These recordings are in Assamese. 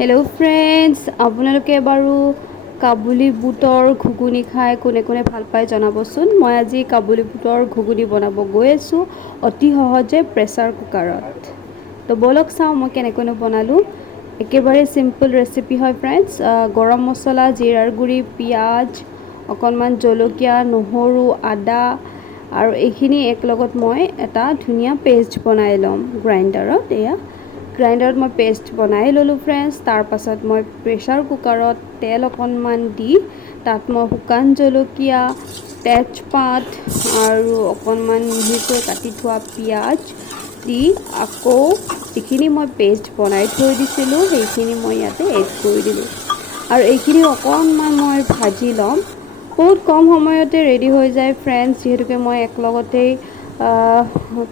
হেল্ল' ফ্ৰেণ্ডছ, আপোনালোকে বাৰু কাবুলী বুটৰ ঘুগুনি খাই কোনে কোনে ভাল পায় জনাবচোন। মই আজি কাবুলী বুটৰ ঘুগুনি বনাব গৈ আছোঁ অতি সহজে প্ৰেছাৰ কুকাৰত। তো ব'লক চাওঁ মই কেনেকৈনো বনালোঁ। একেবাৰে চিম্পল ৰেচিপি হয় ফ্ৰেণ্ডছ। গৰম মছলা, জিৰাৰ গুড়ি, পিঁয়াজ, অকণমান জলকীয়া, নহৰু, আদা আৰু এইখিনি একেলগত মই এটা ধুনীয়া পেষ্ট বনাই ল'ম গ্ৰাইণ্ডাৰত। গ্ৰাইণ্ডাৰত মই পেষ্ট বনাই ল'লোঁ ফ্ৰেণ্ডছ। তাৰপাছত মই প্ৰেছাৰ কুকাৰত তেল অকণমান দি তাত মই শুকান জলকীয়া, তেজপাত আৰু অকণমান মিহিকৈ কাটি থোৱা পিঁয়াজ দি আকৌ যিখিনি মই পেষ্ট বনাই থৈ দিছিলোঁ সেইখিনি মই ইয়াতে এড কৰি দিলোঁ আৰু এইখিনি অকণমান মই ভাজি ল'ম। বহুত কম সময়তে ৰেডি হৈ যায় ফ্ৰেণ্ডছ, যিহেতুকে মই একেলগতেই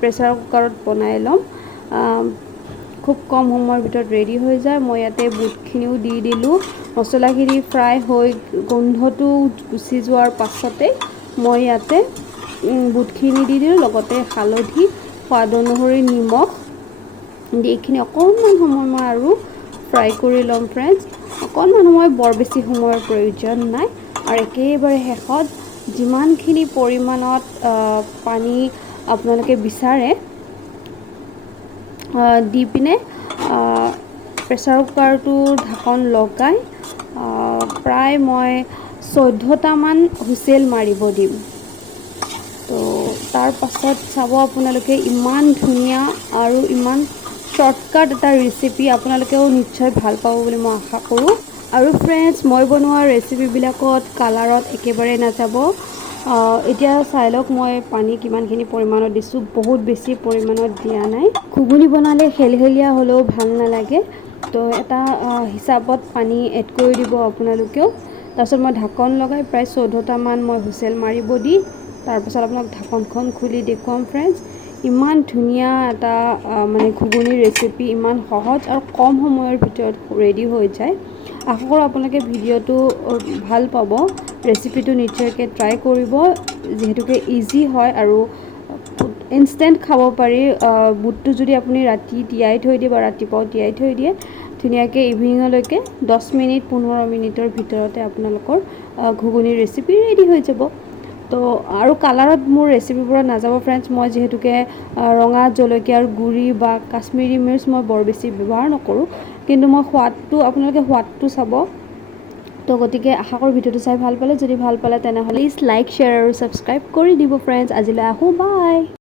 প্ৰেছাৰ কুকাৰত বনাই ল'ম। খুব কম সময়ৰ ভিতৰত ৰেডি হৈ যায়। মই ইয়াতে বুটখিনিও দি দিলোঁ। মছলাখিনি ফ্ৰাই হৈ গোন্ধটো গুচি যোৱাৰ পাছতে মই ইয়াতে বুটখিনি দি দিলোঁ, লগতে হালধি, সোৱাদ অনুসৰি নিমখ দি এইখিনি অকণমান সময় মই আৰু ফ্ৰাই কৰি ল'ম ফ্ৰেণ্ডছ। অকণমান সময়, বৰ বেছি সময়ৰ প্ৰয়োজন নাই। আৰু একেবাৰে শেষত যিমানখিনি পৰিমাণত পানী আপোনালোকে বিচাৰে দি পিনে প্ৰেছাৰ কুকাৰটোৰ ঢাকন লগাই প্ৰায় মই 14টামান হুইছেল মাৰিব দিম। তো তাৰ পাছত চাব আপোনালোকে ইমান ধুনীয়া আৰু ইমান শ্বৰ্টকাট এটা ৰেচিপি, আপোনালোকেও নিশ্চয় ভাল পাব বুলি মই আশা কৰোঁ। আৰু ফ্ৰেণ্ডছ, মই বনোৱা ৰেচিপিবিলাকত কালাৰত একেবাৰে নাযাব। এতিয়া চাই লওক মই পানী কিমানখিনি পৰিমাণত দিছোঁ। বহুত বেছি পৰিমাণত দিয়া নাই। ঘুগুনি বনালে খেলখেলীয়া হ'লেও ভাল নালাগে, তো এটা হিচাপত পানী এড কৰি দিব আপোনালোকেও। তাৰপিছত মই ঢাকন লগাই প্ৰায় 14টামান মই হুইছেল মাৰিব দি তাৰপাছত আপোনাক ঢাকনখন খুলি দেখুৱাম ফ্ৰেণ্ডছ। ইমান ধুনীয়া এটা মানে ঘুগুনিৰ ৰেচিপি, ইমান সহজ আৰু কম সময়ৰ ভিতৰত ৰেডি হৈ যায়। আশা কৰোঁ আপোনালোকে ভিডিঅ'টো ভাল পাব। ৰেচিপিটো নিশ্চয়কৈ ট্ৰাই কৰিব, যিহেতুকে ইজি হয় আৰু ইনষ্টেণ্ট খাব পাৰি। বুটটো যদি আপুনি ৰাতি তিয়াই থৈ দিয়ে বা ৰাতিপুৱাও তিয়াই থৈ দিয়ে, ধুনীয়াকৈ ইভিনিঙলৈকে 10 মিনিট 15 মিনিটৰ ভিতৰতে আপোনালোকৰ ঘুগুনিৰ ৰেচিপি ৰেডি হৈ যাব। তো আৰু কালাৰত মোৰ ৰেচিপিবোৰত নাযাব ফ্ৰেণ্ডছ। মই যিহেতুকে ৰঙা জলকীয়াৰ গুড়ি বা কাশ্মীৰী মিৰ্চ মই বৰ বেছি ব্যৱহাৰ নকৰোঁ, কিন্তু মই আপোনালোকে সোৱাদটো চাব। তো গতিকে আশা কৰোঁ ভিডিঅ'টো চাই ভাল পালে। যদি ভাল পালে তেনেহ'লে প্লিজ লাইক, শ্বেয়াৰ আৰু ছাবস্ক্ৰাইব কৰি দিব ফ্ৰেণ্ডছ। আজিলৈ আহোঁ, বাই।